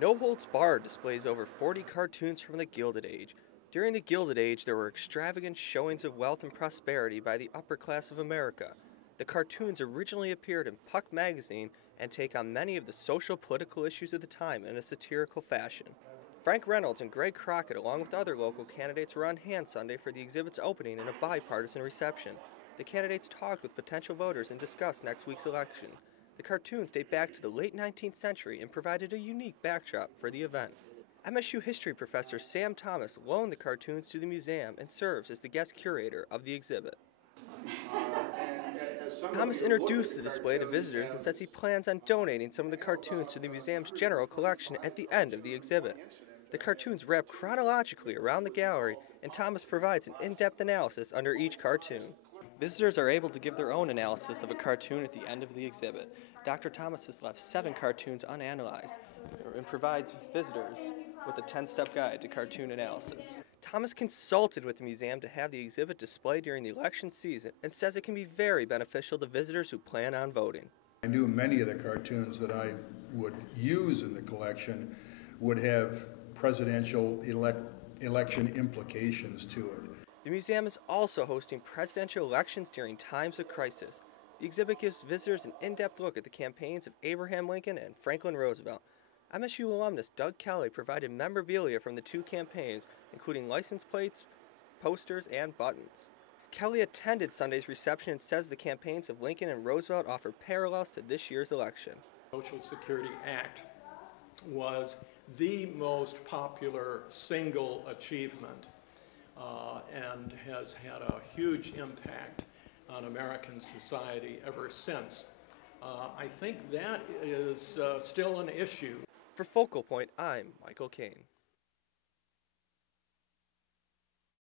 No Holds Barred displays over 40 cartoons from the Gilded Age. During the Gilded Age, there were extravagant showings of wealth and prosperity by the upper class of America. The cartoons originally appeared in Puck magazine and take on many of the social political issues of the time in a satirical fashion. Frank Reynolds and Greg Crockett, along with other local candidates, were on hand Sunday for the exhibit's opening in a bipartisan reception. The candidates talked with potential voters and discussed next week's election. The cartoons date back to the late 19th century and provided a unique backdrop for the event. MSU history professor Sam Thomas loaned the cartoons to the museum and serves as the guest curator of the exhibit. Thomas introduced the display to visitors and says he plans on donating some of the cartoons to the museum's general collection at the end of the exhibit. The cartoons wrap chronologically around the gallery, and Thomas provides an in-depth analysis under each cartoon. Visitors are able to give their own analysis of a cartoon at the end of the exhibit. Dr. Thomas has left 7 cartoons unanalyzed and provides visitors with a 10-step guide to cartoon analysis. Thomas consulted with the museum to have the exhibit displayed during the election season and says it can be very beneficial to visitors who plan on voting. I knew many of the cartoons that I would use in the collection would have presidential election implications to it. The museum is also hosting presidential elections during times of crisis. The exhibit gives visitors an in-depth look at the campaigns of Abraham Lincoln and Franklin Roosevelt. MSU alumnus Doug Kelly provided memorabilia from the 2 campaigns, including license plates, posters, and buttons. Kelly attended Sunday's reception and says the campaigns of Lincoln and Roosevelt offer parallels to this year's election. Social Security Act was the most popular single achievement and has had a huge impact on American society ever since. I think that is still an issue. For Focal Point, I'm Michael Kane.